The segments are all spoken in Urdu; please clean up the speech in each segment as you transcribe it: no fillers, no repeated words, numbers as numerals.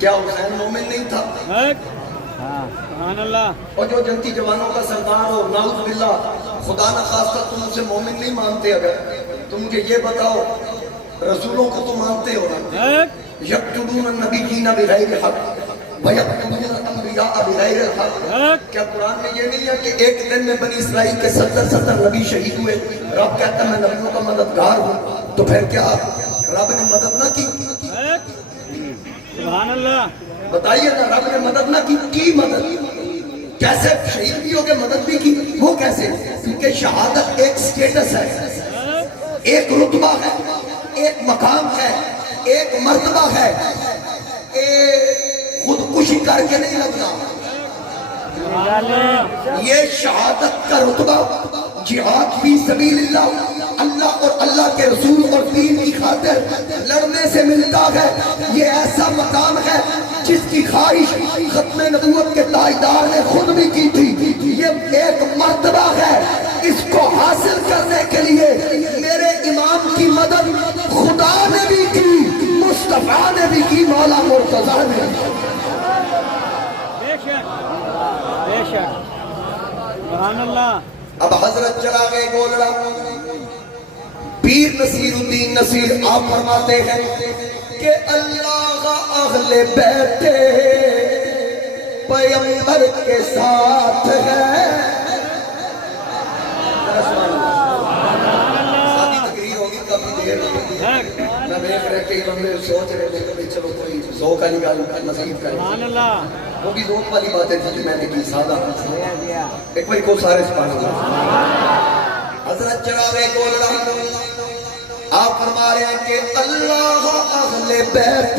کیا حسین مومن نہیں تھا؟ سبحان اللہ. اور جو جنتی جوانوں کا سردار ہو، نعوذ باللہ، خدا نہ خواستہ تم اسے مومن نہیں مانتے، اگر تم مجھے یہ بتاؤ رسولوں کو تو مانتے ہو نا؟ یقتلون النبیین بغیر حق ویقتلون الانبیاء بغیر الحق. کیا قرآن میں یہ نہیں ہے کہ ایک دن میں بنی اسرائیل کے 70 نبی شہید ہوئے؟ رب کہتا ہے میں نبیوں کا مددگار ہوں، تو پھر کیا رب نے مدد نہ کی؟ سبحان اللہ. بتائیے نا، رب نے مدد نہ کی مدد کیسے؟ شہید بھی ہو کے مدد بھی کی، وہ کیسے؟ کیونکہ شہادت ایک سٹیٹس ہے، ایک رتبہ ہے، ایک مقام ہے، ایک مرتبہ ہے، ایک خودکشی کر کے نہیں لگنا. یہ شہادت کا رتبہ جہاد فی سبیل اللہ، اللہ اور اللہ کے رسول اور دین کی خاطر لڑنے سے ملتا ہے. یہ ایسا مقام ہے جس کی خواہش ختم نبوت کے تاجدار نے خود بھی کی تھی. یہ ایک مرتبہ ہے، اس کو حاصل کرنے کے لیے میرے امام کی مدد خدا نے بھی کی، مصطفیٰ نے بھی کی، مولا مرتضیٰ نے بھی. بے شک. سبحان اللہ. اب حضرت چراغ گولڑا پیر نصیر الدین نصیر آپ فرماتے ہیں کہ اللہ اہل بیت پیغمبر کے ساتھ ہے. سادی تقریر ہوگی کافی دیر میں دیکھ رہے کئی بندے سوچ رہے تھے کہ چلو کوئی ذوق والی گل نصیب کریں. سبحان اللہ. وہ بھی ذوق والی باتیں تھی جو میں نے کی سادہ. ایک بھائی کو سارے سپاہی حضرت چراغ گولڑا آپ فرما رہے ہیں کہ اللہ اہل بیت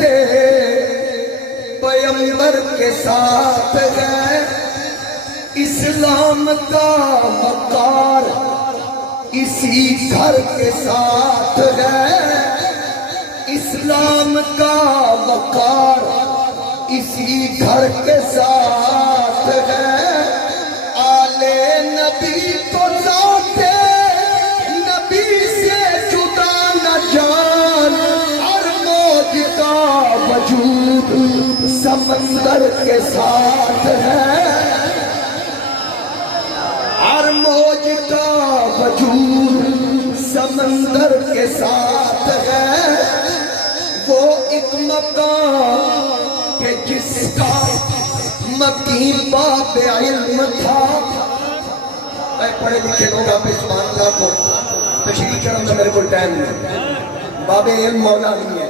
پیغمبر کے ساتھ ہے. اسلام کا وقار اسی گھر کے ساتھ ہے. اسلام کا وقار اسی گھر کے ساتھ ہے. آل نبی کو ذات نبی سے جدا نہ جان، ہر موج کا وجود سمندر کے ساتھ ہے. ہر موج کا وجود سمندر کے ساتھ ہے. وہ ایک مقام کہ جس کا مکین باب علم تھا. اے پڑھے لکھے لوگ آپ سبحان اللہ کو تشریح کروں تو میرے کو ٹائم نہیں. باب علم مولا نہیں ہے،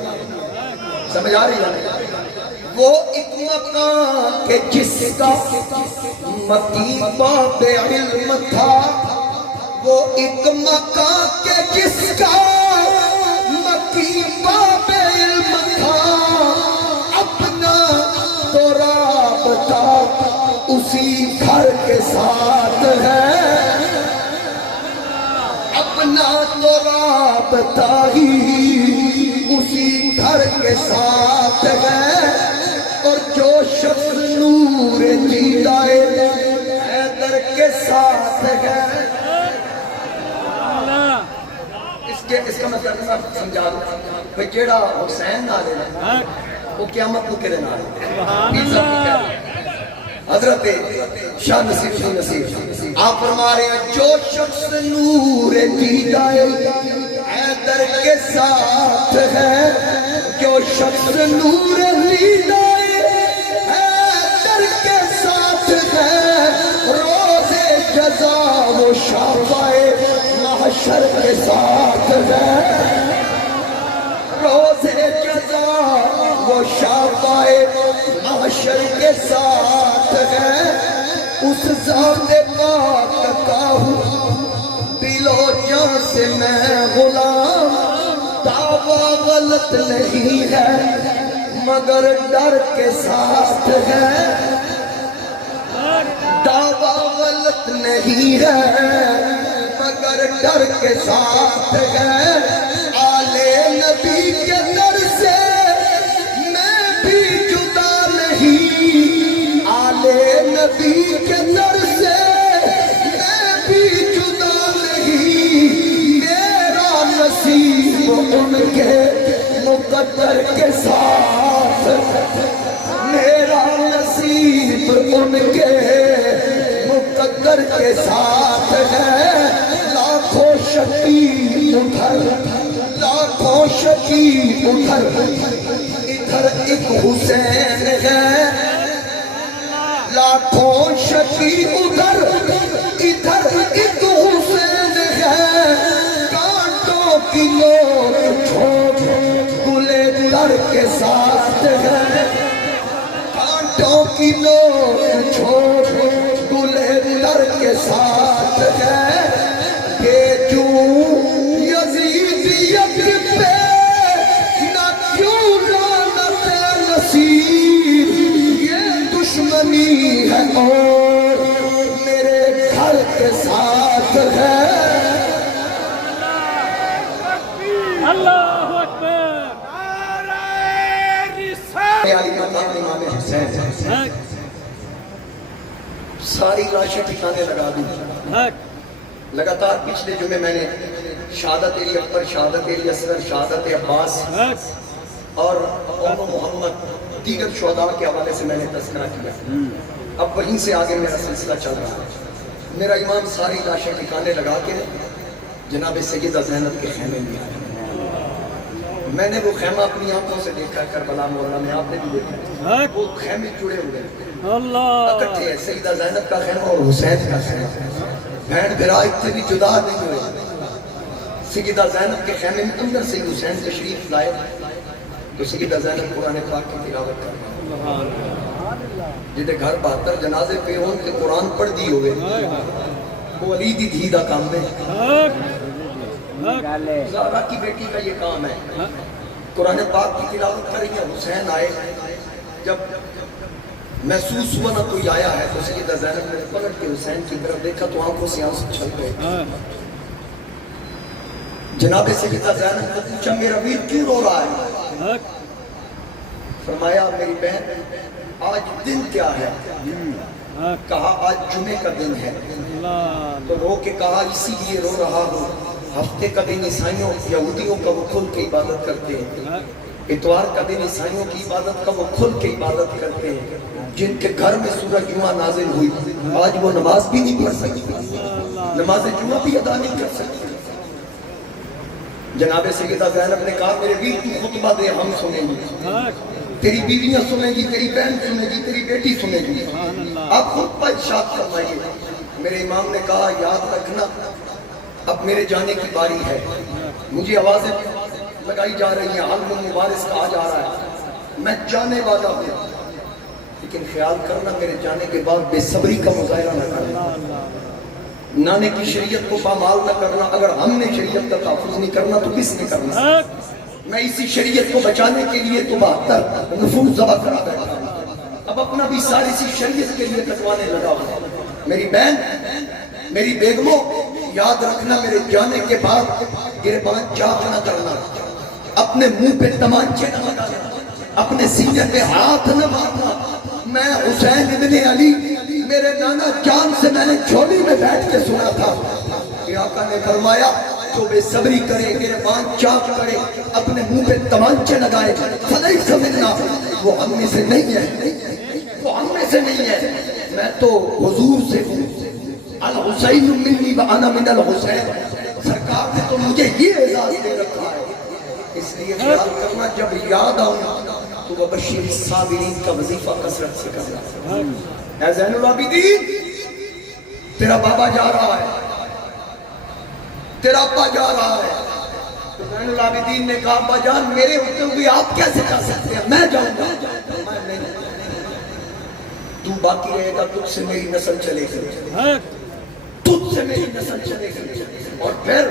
سمجھ آ رہی ہے؟ وہ ایک مقام کہ جس کا مکین باب علم تھا. وہ ایک مقام کہ جس کا مکین باب علم تھا. اپنا تو رابطہ اسی گھر کے ساتھ ہے. اپنا تو رابطہ ہی اسی گھر کے ساتھ ہے. اور جو شخص نور دیدائے حیدر کے ساتھ ہے. اس کا مطلب میں سمجھا دوں کہ جیڑا حسین نہ لینا وہ قیامت کو کرے نہ. حضرت شاہ نصیر شاہ نصیر آپ فرما رہے ہیں جو شخص نور دیدائے حیدر کے ساتھ ہے. جو شخص نور دیدائے حیدر کے ساتھ ہے. روز جزا وہ شافعِ محشر کے ساتھ ہے. روز جزا وہ شافعِ محشر کے ساتھ ہے. اس ذات پاک کا ہوں دل و جان سے میں غلام. دعویٰ غلط نہیں ہے مگر ڈر کے ساتھ ہے. دعویٰ غلط نہیں ہے مگر ڈر کے ساتھ ہے. آل نبی کے در سے میں بھی جدا نہیں. آل نبی کے در سے میں بھی جدا نہیں. میرا نصیب ان کے مقدر کے ساتھ. ان کے مقدر کے ساتھ ہے، لاکھوں شکی ادھر، لاکھوں شکی ادھر، ادھر ایک حسین ہے، لاکھوں شکی ادھر، ادھر ایک حسین ہے، کانٹوں کی نوک جھونک گلے در کے ساتھ ہے، کانٹوں کی نوک جھونک گلے در کے ساتھ ہے، کہ جو یزیدیت پہ نہ کیوں لعنت نصیب، یہ دشمنی ہے اور میرے گھر کے ساتھ ہے۔ اللہ اکبر امام حسین ساری لاشیں ٹھکانے لگا دی۔ لگاتار پچھلے جمعے میں نے شہادت علی اکبر، شہادت علی اصغر، شہادت عباس اور ام محمد دیگر شہداء کے حوالے سے میں نے تذکرہ کیا۔ اب وہیں سے آگے میرا سلسلہ چل رہا ہے۔ میرا امام ساری لاشیں ٹھکانے لگا کے جناب سیدہ زینب کے خیمے میں آیا۔ میں نے وہ خیمہ اپنی آنکھوں سے دیکھا، کربلا مولا میں، آپ نے بھی دیکھا، وہ خیمے جڑے ہوئے اکٹھے ہیں، سیدہ زینب کا خیمہ اور حسین کا خیمہ، بہن بھرا اتنے بھی جدا نہیں ہوئے۔ سیدہ زینب کے خیمے میں اندر سے حسین تشریف لائے تو سیدہ زینب قرآن پاک کی تلاوت کر جدے گھر 72 جنازے پہ ہون کے قرآن پڑھ دی ہوئے، وہ علی دی دھی دا کام ہے، زہرا کی بیٹی کا یہ کام ہے۔ قرآن پاک کی تلاوت کر رہی ہے، حسین آئے، جب محسوس ہوا نہ کوئی آیا ہے تو سیدہ زینب نے پلٹ کے حسین کی طرف دیکھا تو آنکھوں سے آنسو چھل گئے۔ جناب سیدہ زینب نے پوچھا میرا ویر کیوں رو رہا ہے؟ فرمایا میری بہن آج دن کیا ہے؟ کہا آج جمعے کا دن ہے۔ تو رو کے کہا اسی لیے رو رہا ہوں، ہفتے کا دن عیسائیوں یہودیوں کا وہ کھل کے عبادت کرتے ہیں، اتوار کا دن عیسائیوں کی عبادت کا وہ کھل کے عبادت کرتے ہیں، جن کے گھر میں سورہ جمعہ نازل ہوئی آج وہ نماز بھی نہیں پڑھ سکتی، نماز جمعہ بھی ادا نہیں کر سکتی۔ جناب سیدہ زینب نے کہا میرے ویر تو خطبہ دے، ہم سنیں گے، تیری بیویاں سنیں گی، تیری بہن سنیں گی، تیری بیٹی سنیں گی، آپ خطبہ ارشاد فرمائیے۔ میرے امام نے کہا یاد رکھنا اب میرے جانے کی باری ہے، مجھے آوازیں لگائی جا رہی ہیں، عالم المبارز کہا جا رہا ہے، میں جانے والا ہوں، لیکن خیال کرنا میرے جانے کے بعد بے صبری کا مظاہرہ نہ کرنا، نانے کی شریعت کو پامال نہ کرنا۔ اگر ہم نے شریعت کا تحفظ نہیں کرنا تو کس نے کرنا؟ میں اسی شریعت کو بچانے کے لیے تو 72 نفوس ذبح کرا بیٹھا ہوں، اب اپنا بھی ساری اسی شریعت کے لیے کٹوانے لگا ہوں۔ میری بہن، میری بیگموں، یاد رکھنا میرے جانے کے بعد گریبان چاک نہ کرنا، اپنے منہ پہ تمانچے نہ لگانا، اپنے سینے پہ ہاتھ نہ مارنا۔ میں حسین ابن علی میرے نانا جان سے میں نے جھولی میں بیٹھ کے سنا تھا کہ آقا نے فرمایا جو بے صبری کرے، گریبان چاک کرے، اپنے منہ پہ تمانچے لگائے، فلئی سمجھنا وہ ہم میں سے نہیں ہے، وہ ہم میں سے نہیں ہے، میں تو حضور سے ہوں، الحسین منی وانا من الحسین، سرکار نے تو مجھے یہ اعزاز دے رکھا ہے۔ اس لیے خیال کرنا جب یاد آؤں تو وہ بشیر الصابرین کا وظیفہ کثرت سے کرنا۔ اے زین العابدین تیرا بابا جا رہا ہے، تیرا ابا جا رہا ہے، تو زین العابدین نے کہا ابا جان میرے ہوتے ہوئے آپ کیسے جا سکتے ہیں، میں جاؤں گا، میں نہیں، تو باقی رہے گا، تجھ سے میری نسل چلے گی، تجھ سے میری نسل چلے گی، اور پھر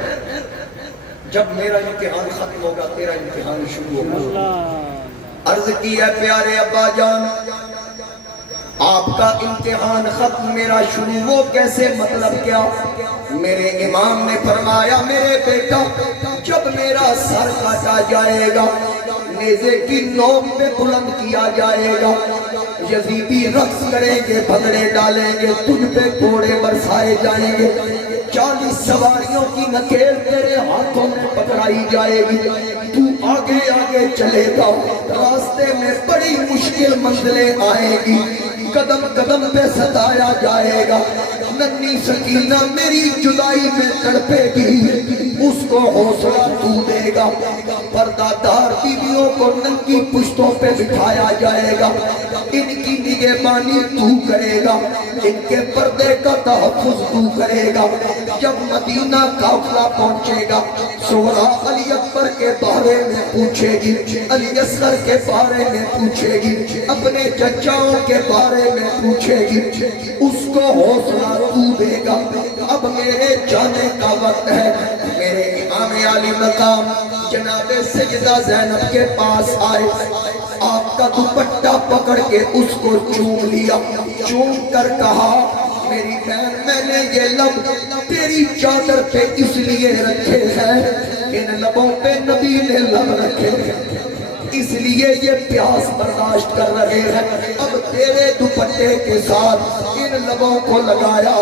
جب میرا امتحان ختم ہوگا تیرا امتحان شروع ہوگا۔ عرض کی ہے پیارے ابا جان آپ کا امتحان ختم میرا شروع، وہ کیسے، مطلب کیا؟ میرے امام نے فرمایا میرے بیٹا جب میرا سر کاٹا جائے گا، نیزے کی نوک پہ بلند کیا جائے گا، یزیدی رقص کریں گے، بھگڑے ڈالیں گے، تجھ پہ گھوڑے برسائے جائیں گے، 40 سواریوں کی نکیل تیرے ہاتھوں میں پکڑائی جائے گی، تو آگے آگے چلے گا، راستے میں بڑی مشکل منزلیں آئیں گی، قدم قدم پہ ستایا جائے گا، ننھی سکینہ میری جدائی میں تڑپے گی، اس کو حوصلہ تو دے گا، پردہ دار بیویوں کو ننگی پشتوں پہ بٹھایا جائے گا، ان کی نگہبانی تو کرے گا، ان کے پردے کا تحفظ تو کرے گا۔ جب مدینہ قافلہ پہنچے گا، سغرا علی اکبر کے بارے میں پوچھے گی، علی اصغر کے بارے میں پوچھے گی، اپنے چچاؤں کے بارے میں پوچھے گی، اس کو حوصلہ تو دے گا۔ اب میرے جانے کا وقت ہے، میرے امام عالی مقام جناب سیدہ زینب کے پاس آئے، آپ کا دوپٹہ پکڑ کے اس کو چوم لیا، چوم کر کہا میری بہن میں نے یہ لب تیری چادر پہ اس لیے رکھے ہیں، ان لبوں پہ نبی نے لب رکھے ہیں، اس لیے یہ پیاس برداشت کر رہے ہیں، اب تیرے دوپٹے کے ساتھ ان لبوں کو لگایا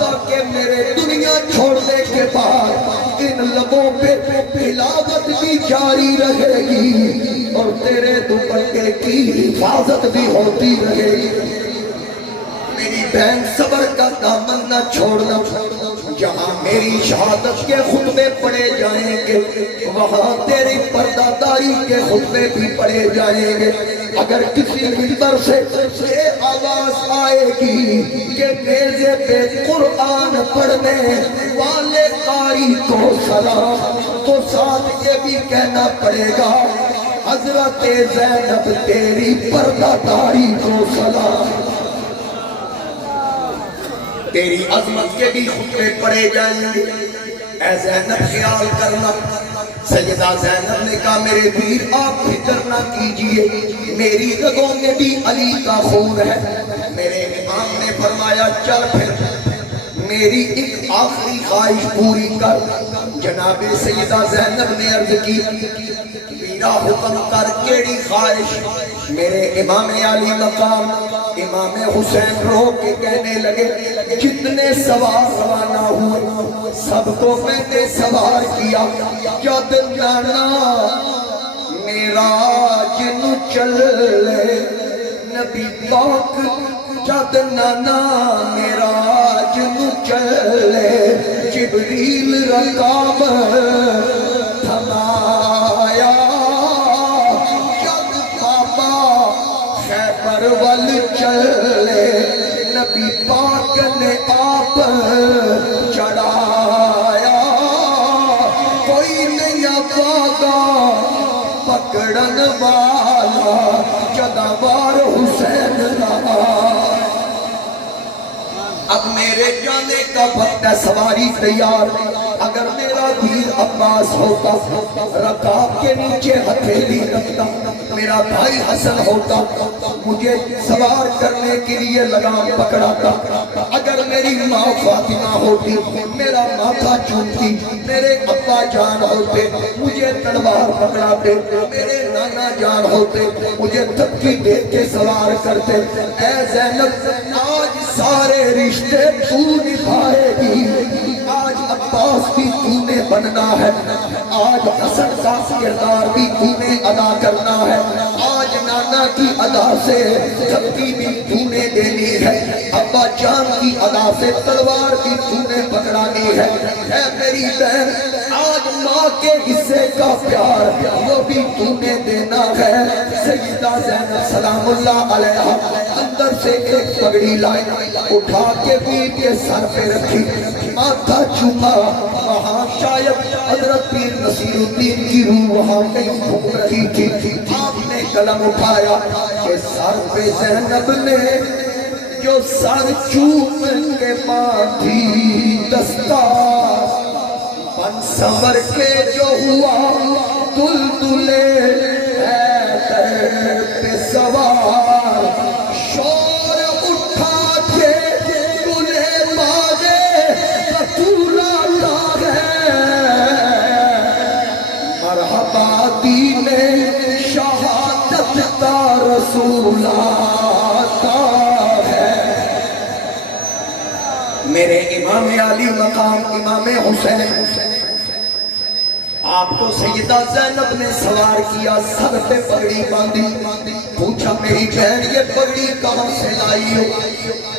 تاکہ میرے دنیا چھوڑنے کے بعد ان لبوں پہ تلاوت بھی جاری رہے گی اور تیرے دوپٹے کی حفاظت بھی ہوتی رہے گی۔ میری بہن صبر کا دامن نہ چھوڑنا، جہاں میری شہادت کے خطبے پڑھے جائیں گے وہاں تیری پردہ داری کے خطبے بھی پڑھے جائیں گے۔ اگر کسی منبر سے یہ آواز آئے گی کہ نیزے پہ قرآن پڑھنے والے قاری کو سلام، تو ساتھ یہ بھی کہنا پڑے گا حضرت زینب تیری پردہ داری کو سلام۔ تیری عظمت کے بھی خطبے پڑھے جائیں گے۔ اے زینب خیال کرنا، سیدہ زینب نے کہا میرے پیر آپ فکر نہ کیجئے، میری رگوں میں بھی علی کا خون ہے۔ میرے امام نے فرمایا چل پھر میری ایک آخری خواہش پوری کر۔ جناب سیدہ زینب نے عرض کی میرا حکم کر، کیڑی خواہش؟ میرے امام عالی مقام امام حسین رو کے کہنے لگے جتنے سوار روانہ ہوئے سب کو میں نے سوار کیا، جد نانا معراج نو چلے نبی پاک، جد نانا معراج نو چلے جبریل رکاب تھمایا، جد بابا خیبر ول چلے نبی پاک نے آپ چڑھایا، کوئی نہیں آگا پکڑن والا جدوار حسین رہا۔ اب میرے جانے کا وقت ہے، سواری تیار، اگر میرا دیر عباس ہوتا رکاب کے نیچے ہتھیلی رکھتا، میرا بھائی حسن ہوتا مجھے سوار کرنے کے لیے لگام پکڑاتا، اگر میری ماں فاطمہ ہوتی میرا ماتھا چومتی، میرے ابا جان ہوتے مجھے تلوار پکڑاتے، میرے نانا جان ہوتے مجھے تھپکی دے کے سوار کرتے۔ اے زینب آج سارے رشتے تو نبھائے گی، آج عباس بھی تو نے بننا ہے، آج حسن کا کردار بھی تو نے ادا کرنا ہے، آج نانا کی ادا سے تھپکی بھی تو نے دینی ہے، ابا جان کی ادا سے تلوار بھی تو نے پکڑانی ہے۔ اے میری بہن آج ماں کے حصے کا پیار وہ بھی تو نے دینا ہے۔ سیدہ زینب سلام اللہ علیہا اندر سے ایک پگڑی لائی، اٹھا کے بیوی کے سر پہ رکھی، ماتھا چوما، وہاں شاید حضرت پیر نصیر الدین کی روح وہاں کہیں گھوم رہی تھی، آپ نے قلم اٹھایا کہ سر پہ زینب نے جو سر چوم کے باندھی دستار، بن سنور کے جو ہوا دلدلے حیدر پہ سوار، شور اٹھا کے گلے باغے بطولہ لاغے، مرحبا دین شہادت کا رسول آتا ہے۔ میرے امام عالی مقام امام حسین آپ کو سیدہ زینب نے سوار کیا، سر پہ پگڑی باندھی، پوچھا میری بہن یہ پگڑی کہاں سے لائی ہو؟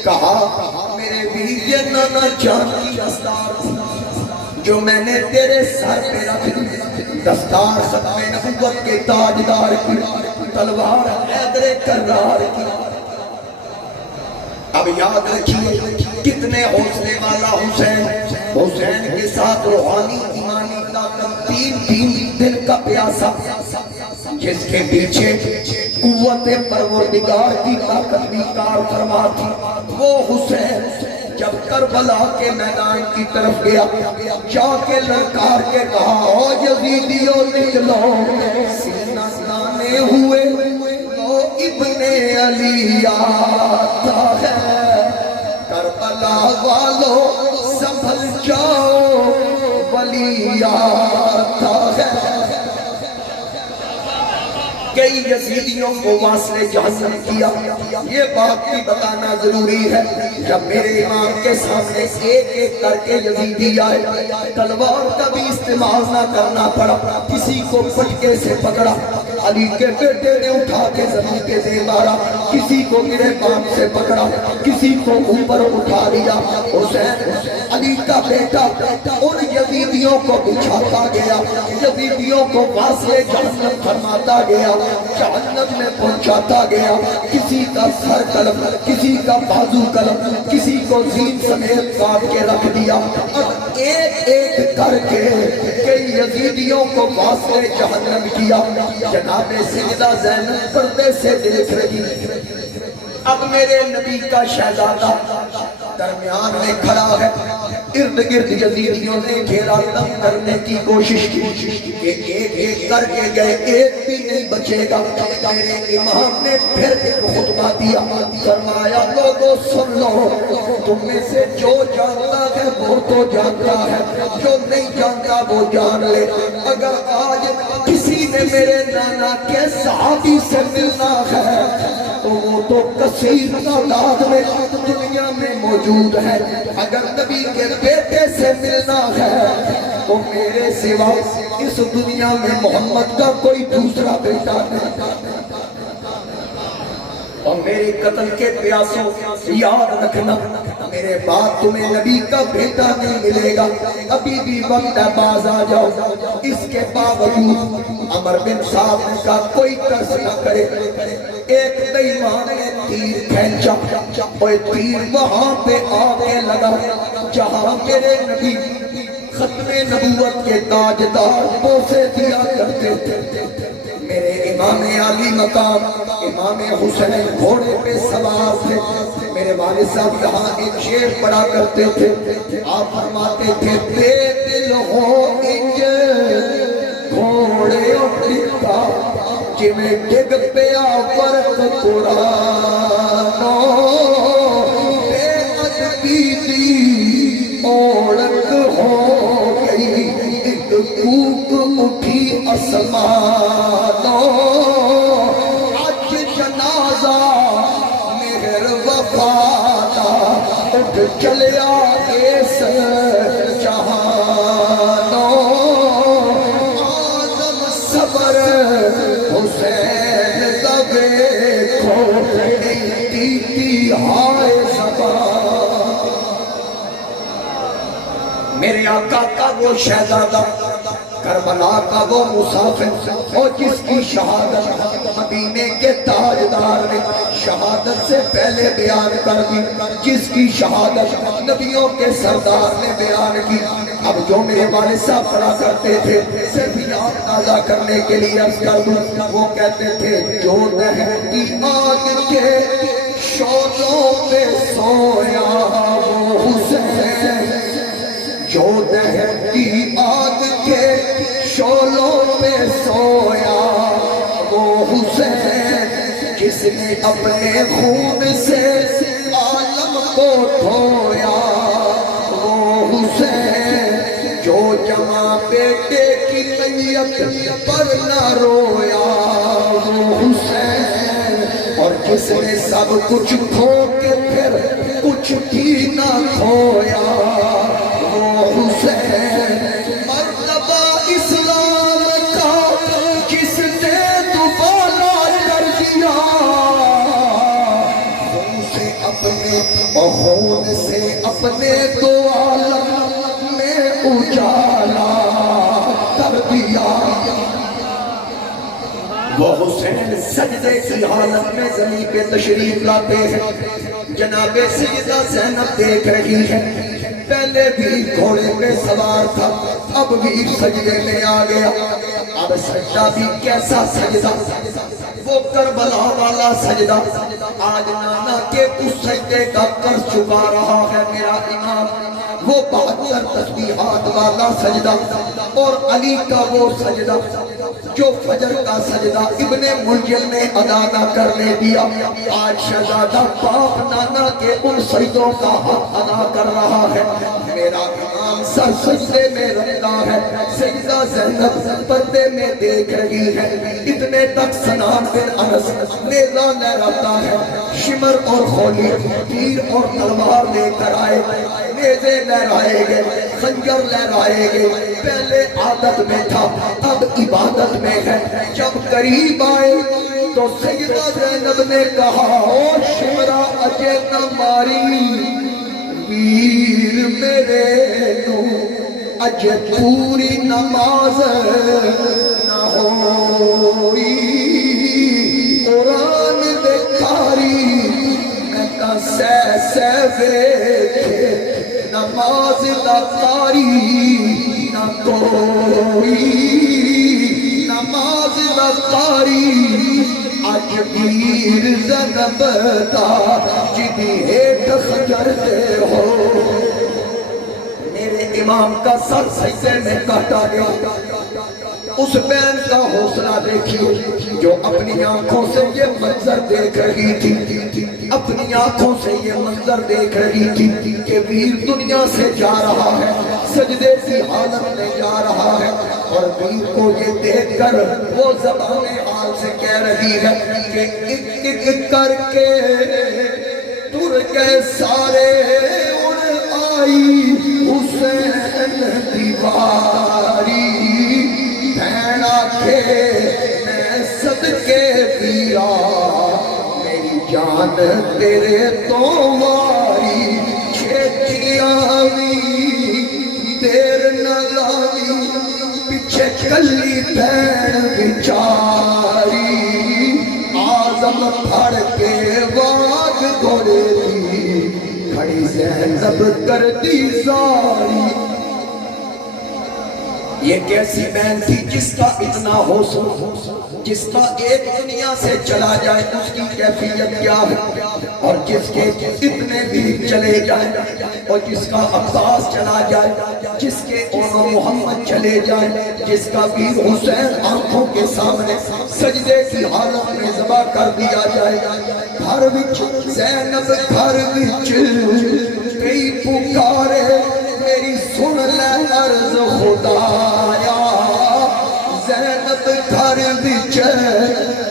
کہا میرے ویر یہ نانا جان کی دستار تھی جو میں نے تیرے سر پہ رکھ دی، دستار ختم نبوت کے تاجدار کی، تلوار حیدر کرار کی۔ اب یاد رکھیے کتنے حوصلے والا حسین، حسین کے ساتھ روحانی ایمانی طاقت، تین دن کا پیاسا، جس کے پیچھے قوت پروردگار کی طاقت بھی کار فرما تھی، وہ حسین جب کربلا کے میدان کی طرف گیا، جا کے للکار کے کہا او یزیدیوں نکلو، سینہ تانے ہوئے وہ ابن علی آتا ہے، کربلا والوں سنبھل جاؤ ولی آتا ہے۔ کئی یزیدیوں کو واصل جہنم کیا، یہ بات بھی بتانا ضروری ہے، جب میرے امام کے سامنے ایک ایک کر کے یزیدی آئے، تلوار کا بھی استعمال نہ کرنا پڑا، کسی کو پٹکے سے پکڑا، علی کے بیٹے نے اٹھا کے زمین کے دے مارا، کسی کو گریبان سے پکڑا، کسی کو اوپر اٹھا لیا، حسین علی کا بیٹا ان یزیدیوں کو بچھاتا گیا، یزیدیوں کو واصل جہنم فرماتا گیا، جہنم میں پہنچاتا گیا، کسی کا سر قلم، کسی کا بازو قلم، کسی کو زین سمیت کاٹ کے رکھ دیا، اب ایک ایک کر کے کئی یزیدیوں کو واصل جہنم کیا۔ جناب سیدہ زینب پردے سے دیکھ رہی، اب میرے نبی کا شہزادہ درمیان میں کھڑا ہے، ارد گرد یزیدیوں نے گھیرا تنگ کرنے کی کوشش کی کہ ایک ایک کر کے گئے، ایک بھی نہیں بچے گا۔ میرے امام نے پھر ایک خطبہ دیا، فرمایا لوگوں سن لو، تم میں سے جو جانتا ہے وہ تو جانتا ہے، جو نہیں جانتا وہ جان لے۔ اگر آج کسی نے میرے نانا کے صحابی سے ملنا ہے تو وہ تو کثیر تعداد میں دنیا میں موجود ہے، اگر نبی کے بیٹے سے ملنا ہے تو میرے سوا اس دنیا میں محمد کا کوئی دوسرا بیٹا نہیں۔ اور میرے قتل کے پیاسوں یاد رکھنا، میرے بعد تمہیں نبی کا بیٹا نہیں ملے گا، ابھی بھی وقت ہے، باز آ جاؤ۔ اس کے باوجود عمر بن صاحب نے کہا کوئی قرض نہ کرے، ایک بےایمان نے تیر کھینچا، اور تیر وہاں پہ آ کے لگا جہاں میرے نبی ختم نبوت کے تاجدار بوسے دیا کرتے تھے۔ میرے امام عالی مقام امام حسین گھوڑے پہ سوار تھے، میرے والد صاحب یہاں ایک شعر پڑھا کرتے تھے، آپ فرماتے تھے بے دل ہو انج گھوڑے اٹھتا جویں ڈگ پیا فرق قرآنو، بے ادبی دی اوڑک ہو گئی ایک کوک اٹھی آسمانو، آج جنازہ مہر وفا دا اٹھ چلیا اس جہانو، آدم صبر حسین دا ویکھو ایتی ہائے زبان۔ میرے آقا کا وہ شہزادہ، کربلا کا وہ مسافر، اور جس کی شہادت مدینے کے تاجدار نے شہادت سے پہلے بیان کر دی، جس کی شہادت نبیوں کے سردار نے بیان کی۔ اب جو میرے والد صاحب پڑھا کرتے تھے، صرف یاد تازہ کرنے کے لیے عرض کر دوں، وہ کہتے تھے جو دہتی آگ کے شعلوں پہ سویا وہ حسین، جو دہتی آگ کے شعلوں پہ سویا وہ حسین، جس نے اپنے خون سے عالم کو دھویا وہ حسین، جو جمع بیٹے کی میت پر نہ رویا وہ حسین، اور جس نے سب کچھ کھو کے پھر کچھ بھی نہ کھویا وہ حسین، مرتبہ اسلام اپنے دو عالم میں اجالا کر دیا۔ وہ حسین سجدے کی حالت میں زمین پہ تشریف لاتے ہیں، جناب سیدہ زینب دیکھ رہی ہے، پہلے بھی گھوڑے پہ سوار تھا، اب بھی سجدے میں آ گیا۔ اب سجدہ بھی کیسا سجدہ، وہ کربلا والا سجدہ، آج نانا کے اس سجدے کا قرض چکا رہا ہے میرا امام، وہ 72 تسبیحات والا سجدہ، اور علی کا وہ سجدہ جو فجر کا سجدہ ابن ملجم نے ادا نہ کرنے دیا، آج شہزادہ باپ نانا کے ان سجدوں کا حق ادا کر رہا ہے۔ میرا امام سر سجدے میں رکھتا ہے، سیدہ زینب پردے میں دیکھ رہی ہے، اتنے تک سنان بن انس نیزہ لہراتا ہے، شمر اور خولی تیر اور تلوار لے کر آئے، نیزے لہرائے گے، خنجر لہرائے گے، پہلے عادت میں تھا اب عبادت میں ہے۔ جب قریب آئے تو سیدہ زینب نے کہا، او شمرا اجے نہ ماری ویر میرے نو، اجے پوری نماز نہ ہوئی، قرآن دکھاری میں کا سہ ویکھے، نماز دا قاری نہ کوئی، نماز دا قاری اج ویر زینب دا جدی ہیٹ خجر دے ہو۔ میرے امام کا سر سجدے میں کاٹا گیا، اس بہن کا حوصلہ دیکھیے جو اپنی آنکھوں سے یہ منظر دیکھ رہی تھی، اپنی آنکھوں سے یہ منظر دیکھ رہی تھی کہ ویر دنیا سے جا رہا ہے، سجدے کی حالت میں جا رہا ہے، اور ویر کو یہ دیکھ کر وہ زبان حال سے کہہ رہی ہے کہ ایک ایک کر کے تر کے سارے اڑ آئی حسین دیواری، بھیڑا کے میں صدقے دیا میری جان تیرے تو واری، چھیتی آوی دیر نہ لاوی پیچھے کلی بھیڑ بیچاری، آزم پھڑ کے واگ گھوڑے دی کھڑی زینب کر دی زاری۔ یہ کیسی بہن تھی جس کا اتنا حوصلہ، جس کا ایک دنیا سے چلا جائے اس کی کیفیت کیا ہے، اور جس کے اتنے بھی چلے جائیں، اور جس کا عباس چلا جائے، جس کے اونو محمد چلے جائیں، جس کا ویر حسین آنکھوں کے سامنے سجدے کی حالت میں ذبح کر دیا جائے۔ گھر وچ زینب گھر وچ کئی پکارے میری سن لے عرض خدایا، زینب گھر وچ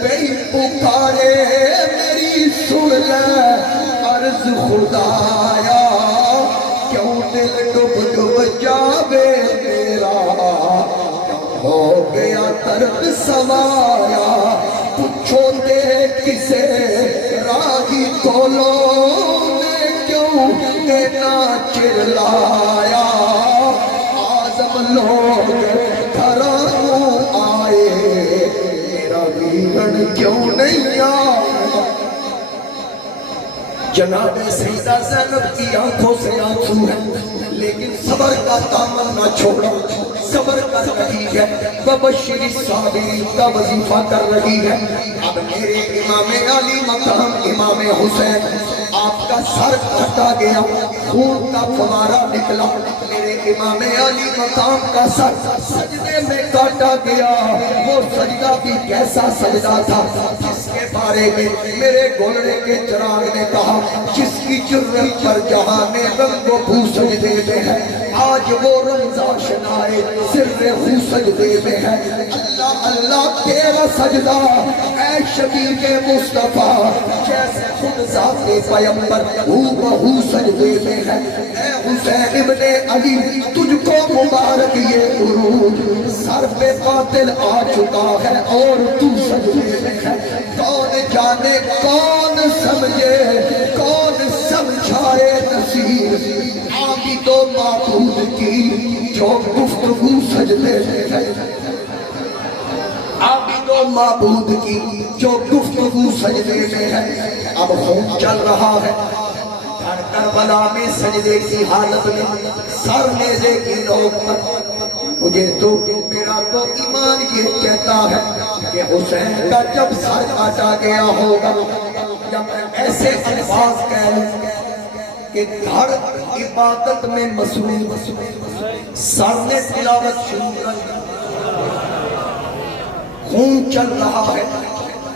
کئی پکارے میری سن لے عرض خدایا، کیوں دل ڈب ڈب جاوے میرا ہو گیا ترک سوایا، پوچھو دے کسے راہی کولو نے کیوں اینا چلایا، آزم لوگ گھرانوں آئے میرا ویرن کیوں نہیں آیا۔ جناب سیدہ زینب کی آنکھوں سے آنسو ہیں، لیکن صبر کا دامن نہ چھوڑا، صبر کر رہی ہے، وبشر الصابرین کا وظیفہ کر رہی ہے۔ اب میرے امام علی مقام امام حسین، آپ کا سر کاٹا گیا، خون کا فوارہ نکلا، میرے امام علی مقام کا سر سجدے میں کاٹا گیا۔ وہ سجدہ بھی کیسا سجدہ تھا جس کے بارے میں میرے گولڑے کے چراغ نے کہا، جس کی جرت پر جہاں میں رنگ و بھو سجدے میں ہے، آج وہ رمضا شنائے سر خو سجدے میں ہے۔ اللہ اللہ تیرا سجدہ اے شبیب مصطفیٰ، جیسے خود ذات پیمبر ہو بہو سجدے میں ہے۔ اے حسین ابن علی تجھ کو مبارک یہ عروج، سر پہ قاتل آ چکا ہے اور تو سجدے میں ہے۔ کون جانے کون سمجھے کون سمجھائے نصیب، سجدے میں ہے عابد و معبود کی جو گفتگو سجدے میں ہے اب خون چل رہا ہے کربلا میں سجدے کی حالت میں سر نیزے کی نوک پر مجھے تو میرا تو ایمان یہ کہتا ہے کہ حسین کا جب سر کاٹا گیا ہوگا جب میں ایسے الفاظ کہہ لوں کہ دھڑ عبادت میں مصروف سر نے تلاوت شروع کر خون چل رہا ہے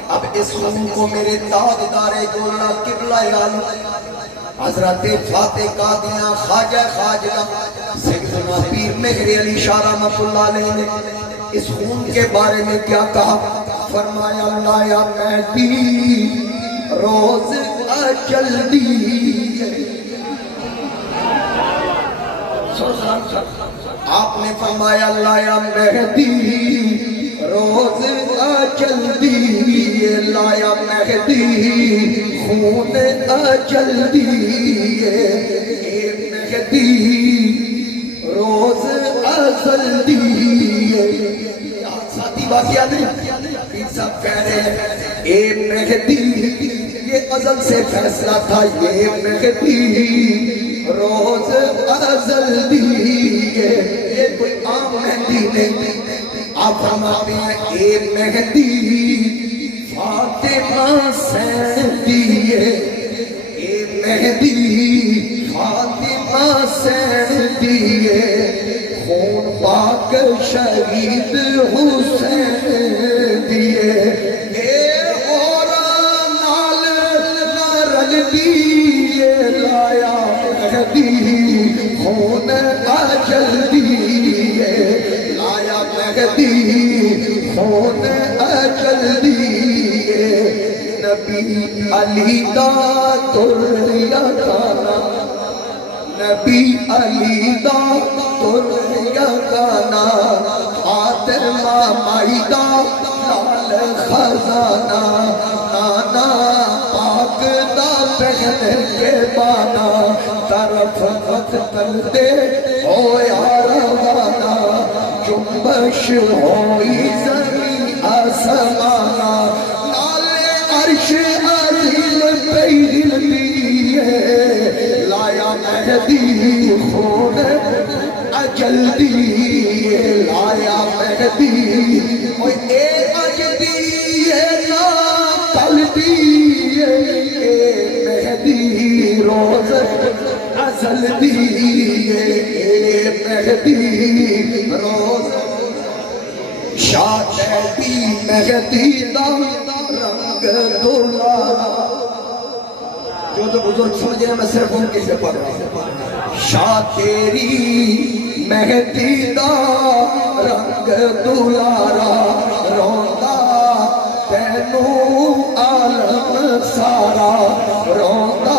اب اس خون کو میرے تاجدار گولڑا قبلہ عالم حضرت فاتح قادیاں خواجہ خواجہ سیدنا پیر مہر علی شاہ رحمۃ اللہ علیہ نے اس خون کے بارے میں کیا کہا فرمایا اللہ یا مہدی روز اجل دی آپ نے فرمایا اللہ یا مہدی روز اجل دی اللہ یا مہدی خون اجل دی اے مہدی روز ازل دی ساتھی واقعہ نہیں پیر صاحب کہہ رہے ہیں اے مہدی یہ ازل سے فیصلہ تھا یہ مہدی روز ازل دی یہ کوئی عام مہدی نہیں آپ فرماتے ہیں اے مہدی فاطمہ سین دیے اے مہدی فاطمہ سین دیے خون پاک شہید حسین دیے اے اورا نال نارل دیے لایا مہدی خون اجل دیے لایا مہدی خون اجل دیے نبی علی دا تریا گانا نبی علی دا تریا گانا فاطمہ مائی دا لال خزانہ نانا پاک دا پہن کے بانا طرف مقتل دے ہویا روانہ جنبش ہوئی زمین آسمانہ نالے عرش عظیم پہ ہلتی ہے لایا مہدی خون اجل دی لایا مہدی اے اجدی نا پل دی اے مہدی روز ازل دی اے مہدی روز شادی مہدی دا رنگ دولا جو بزرگ سمجھے میں صرف ان کے سے پڑھ رہا ہوں شاہ تیری مہدی دا رنگ دلارا روندا تینو عالم سارا روندا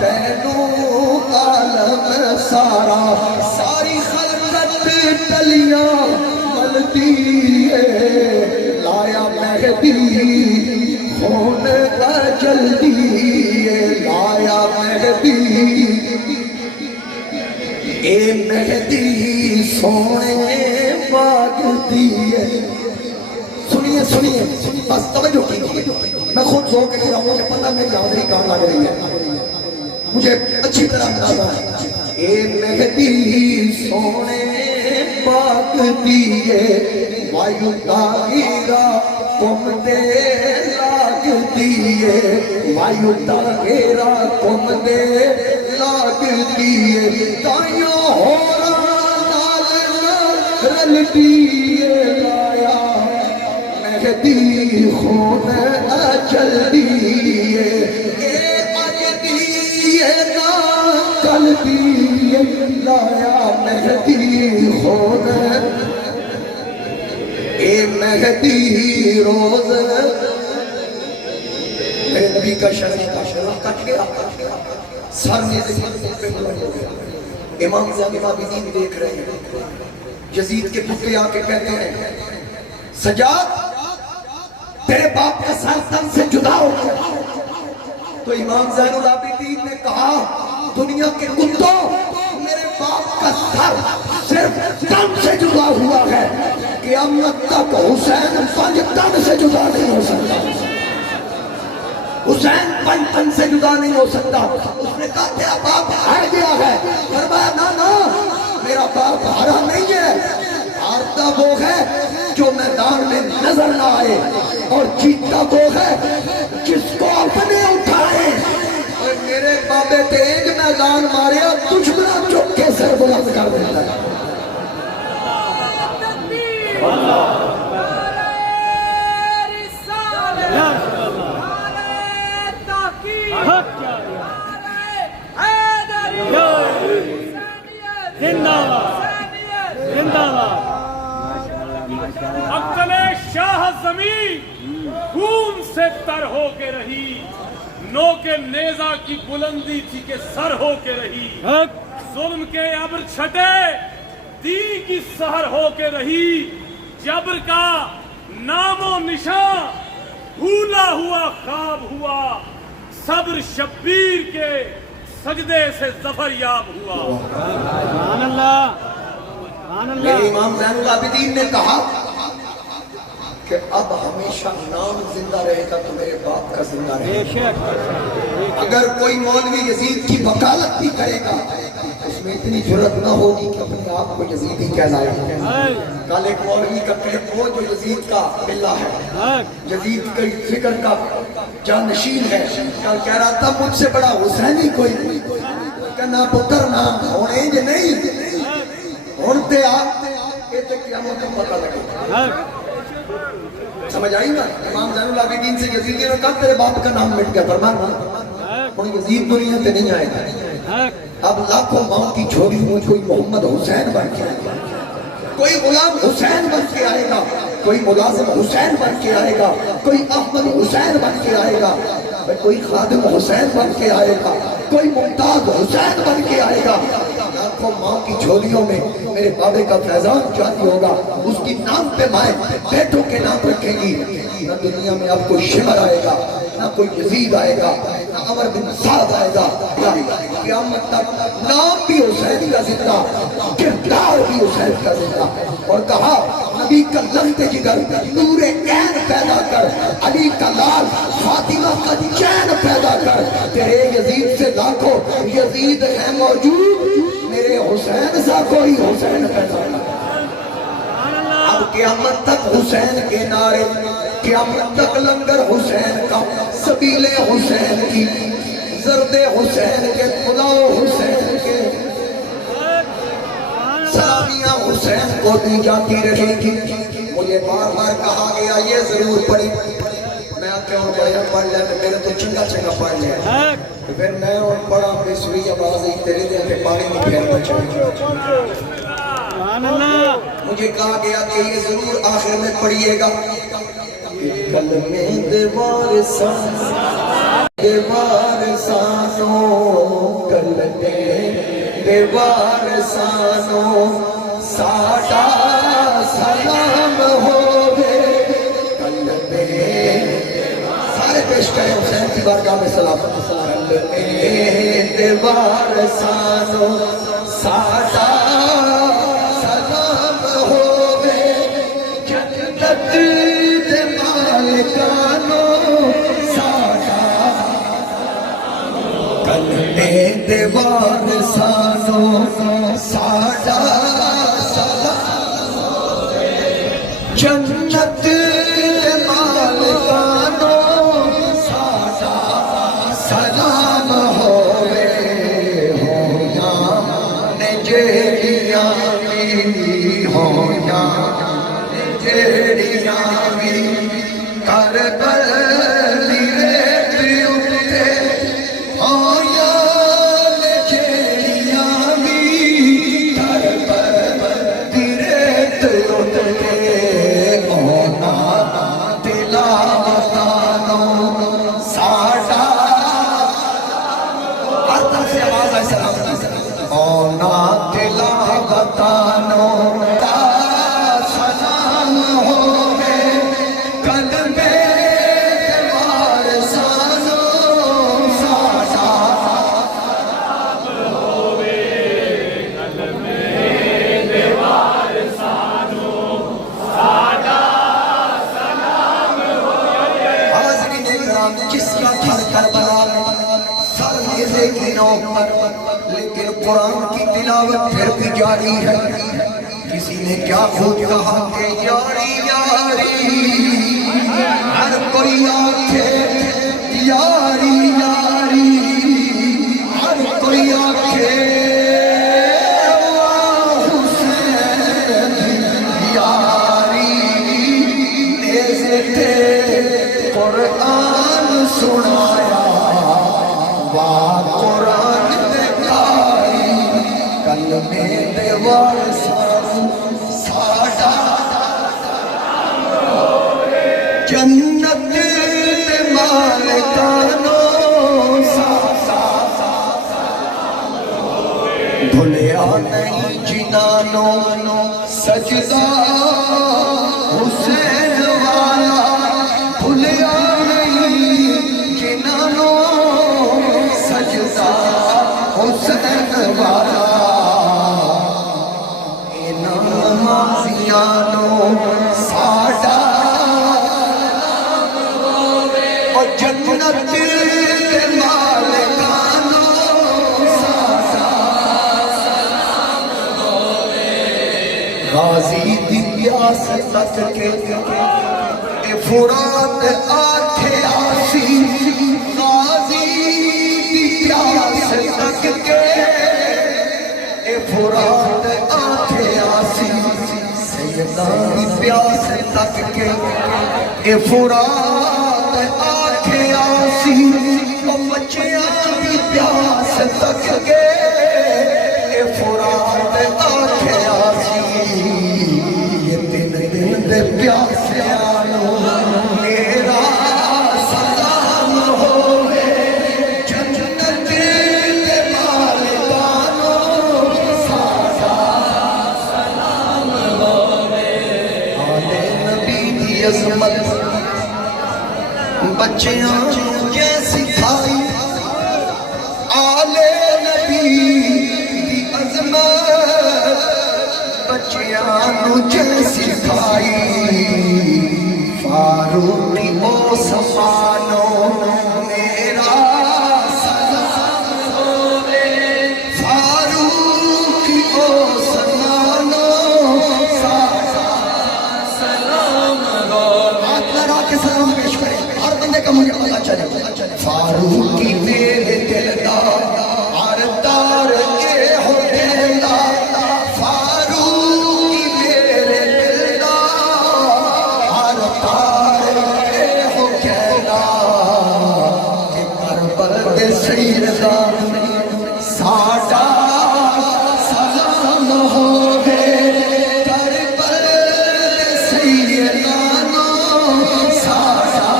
تینو عالم سارا ساری خلقت ٹلیاں ملتی ہے لایا مہدی خون اجل دی لایا مہدی اے مہدی سونے باغ دیے سنیے سنیے بس توجہ کیجیے میں خود سو کے رہا ہوں کہ پتہ میری حاضری کہاں لگ رہی ہے مجھے اچھی طرح اندازہ ہے اے مہدی سونے باغ دیے وایو تاہیرہ کم دے لاگ دیے وایو تاہیرہ کم دے لاگ دیے تائیوں ہورا نال رل دیے لایا مہدی خون اجل دیے اے اجدی نا کل دیے لایا مہدی خون اے مہدی روز میرے نبی کا شرف کٹ گیا سر میں پہ بلند ہو گیا امام زین عابدین دیکھ رہے ہیں یزید کے پتلے آ کے کہتے ہیں سجاد تیرے باپ کا سر تن سے جدا ہو گیا تو امام زین العابدین نے کہا دنیا کے کتوں میرے باپ کا پتھر صرف تن سے جدا ہوا ہے، قیامت تک حسین 5 تن سے جدا نہیں ہو سکتا۔ حسین 5 تن سے جدا نہیں ہو سکتا۔ اس نے کہا تیرا باپ ہار گیا ہے، فرمایا نا میرا باپ ہارا نہیں ہے، ہارتا وہ ہے جو میدان میں نظر نہ آئے، اور جیتتا وہ ہے جس کو اپنے اٹھائے۔ اور میرے بابے تیج میدان ماریا دشمنا چک کے سر بلند کر دیتا ہے۔ عقل شاہ زمین خون سے تر ہو کے رہی، نو کے نیزہ کی بلندی تھی کہ سر ہو کے رہی، ظلم کے ابر چھٹے دی کی سحر ہو کے رہی، جبر کا نام و نشان بھولا ہوا خواب ہوا، صبر شبیر کے سجدے سے ظفر یاب ہوا۔ سبحان اللہ، سبحان میرے اللہ۔ امام زین العابدین نے کہا کہ اب ہمیشہ نام زندہ رہے گا تو میرے باپ کا زندہ رہے بے گا۔ شک، اگر کوئی مولوی یزید کی وکالت بھی کرے گا اس میں اتنی جرت نہ ہوگی کہ اپنے آپ کو یزیدی کہلائے گا۔ کل ایک مولوی کا کلپ ہو جو یزید کا بلہ ہے، یزید کی فکر کا جانشین ہے، کل کہہ رہا تھا مجھ سے بڑا حسینی کوئی نہیں، کہنا پتر نہ ہونے جو نہیں ہوتے آپ یہ تو قیامت کو پتہ لگے۔ سمجھ آئی نا؟ امام زین العابدین سے یزیدی نے کہا تیرے باپ کا نام مٹ گیا، فرمانا اور یزید دنیا پہ نہیں آئے گا۔ اب لاکھوں ماں کی چھوڑی ہوئی کوئی محمد حسین بن کے آئے گا، کوئی غلام حسین بن کے آئے گا، کوئی ملازم حسین بن کے آئے گا، کوئی احمد حسین بن کے آئے گا، کوئی خادم حسین بن کے آئے گا، کوئی ممتاز حسین بن کے آئے گا۔ لاکھوں ماں کی جھولیوں میں میرے بابے کا فیضان جاری ہوگا، اس کی نام پہ مائیں بیٹوں کے نام رکھیں گی۔ نہ دنیا میں اب کوئی شمر آئے گا، نہ کوئی یزید آئے گا، نہ عمر بن سعد آئے گا۔ قیامت تک نام بھی حسین کا زندہ، کردار بھی حسین کا زندہ۔ اور کہا نبی کا لخت جگر نور عین پیدا کر، علی کا لال فاطمہ کا چین پیدا کر، تیرے یزید سے لاکھوں یزید ہے موجود، میرے حسین سا کوئی حسین پیدا کر۔ اب قیامت تک حسین کے نعرے، قیامت تک لنگر حسین کا، سبیل حسین کی، زرد حسین کے، پلاؤ حسین کے، سلامیاں حسین کو دی جاتی رہے گی۔ مجھے بار بار کہا گیا یہ ضرور پڑھی، میں کیوں پڑھ لیتے میرے تو چنگا چنگا پڑھ لیا، پھر میں اور پڑھا بسوی آبازی تیرے دل پہ پانی نہیں پھیرنا چاہیے۔ سبحان اللہ۔ مجھے کہا گیا کہ یہ ضرور آخر میں پڑھیے گا، کلمے دیوار سانو، دیوار سانو، کلمے دیوار سانو، ساڈا سلام ہووے، کلمے سارے پیش کریں حسین کی بارگاہ میں سلام، کلمے دیوار سانو، ساڈا سلام ہووے، جنت دے مالکانو، ساڈا کلمے دیوار سانو، ساڈا سلام ہووے، جنت دے مالکانو، ساڈا سلام ہووے، ہویاں نے جیڑیاں وی، ہویاں نے جیڑیاں وی، کربل دی ریت اُتے، ہویاں نے جیڑیاں وی، کربل دی ریت اُتے، اونا تلاوتانو، ساڈا ہر طرف سے آواز آئے سلام کی، اونا تلاوتانو، سلام ہووے، کلمے دیوار سانو، ساڈا انسان جس کا تھا کربلا میں سر نیزے کی نوک پر، لیکن قرآن کی تلاوت پھر بھی جاری ہے۔ کسی نے کیا خود کہا کہ یاری یاری، ہر کوئی آنکھے یاری یاری، ہر کوئی آنکھے قرآن سنایا وا قرآن دکھائی، کلمے دیوار ساڈا جنت دے مالکانو بھولیا نہیں جنانو سجدہ حسین والا، بھولیا نہیں جنانو سجدہ حسین والا، نمازیانو ساڈا اور جنت دے مالکانو ساڈا غازی دی پیاس تک کے اے فرات آٹھے آسی، غازی دی پیاس تک کے اے فرات آٹھے آسی، سیدہ دی پیاس تک کے اے فرات آٹھے آسی، او بچیاں دی پیاس تک کے اے فرات آٹھے آسی، یہ دن دن دے پیاسیانو میرا سلام ہوئے، جنت دے مالکانو ساڈا سلام ہوئے۔ آلے نبی دی عظمت بچیاں جے سکھائی، آلے نبی دی عظمت بچیاں جے سکھائی، فاروقی او سمانو میرا سلام ہوئے، فاروقی او سمانو ساڈا سلام ہوئے۔ ہاتھ لہرا کے سلام پیش کریں، ہر بندے کا مجھے پتا چلے۔ فاروقی میرے دل دا ہر تار اے ہو دینا، فاروقی میرے دل دا ہر تار اے ہو کہنا، کہ کربل دے سیدان ساڈا سلام ہوئے، کربل دے سیدان ساڈا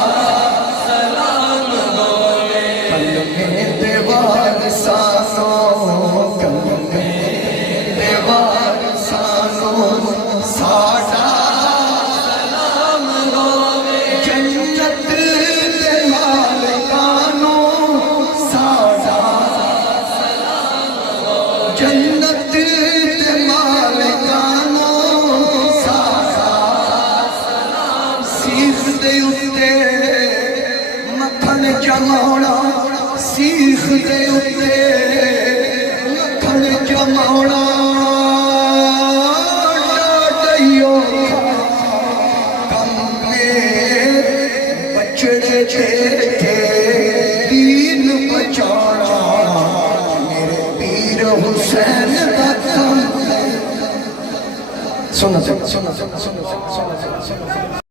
سلام ہوئے، کلمے دیوار سانو، کلمے دیوار سانو ساڈا سلام ہوئے، جنت دے مالکانو ساڈا سلام ہوئے، جنت دے مالکانو ساڈا سلام۔ سیخ دے اتے مکھن جماؤنا، سیخ دے اتے مکھن جماؤنا، ڈاڈیو کم میں بچڑے جے کے دین بچانا، میرے پیر حسین دا کم ہے۔ سنو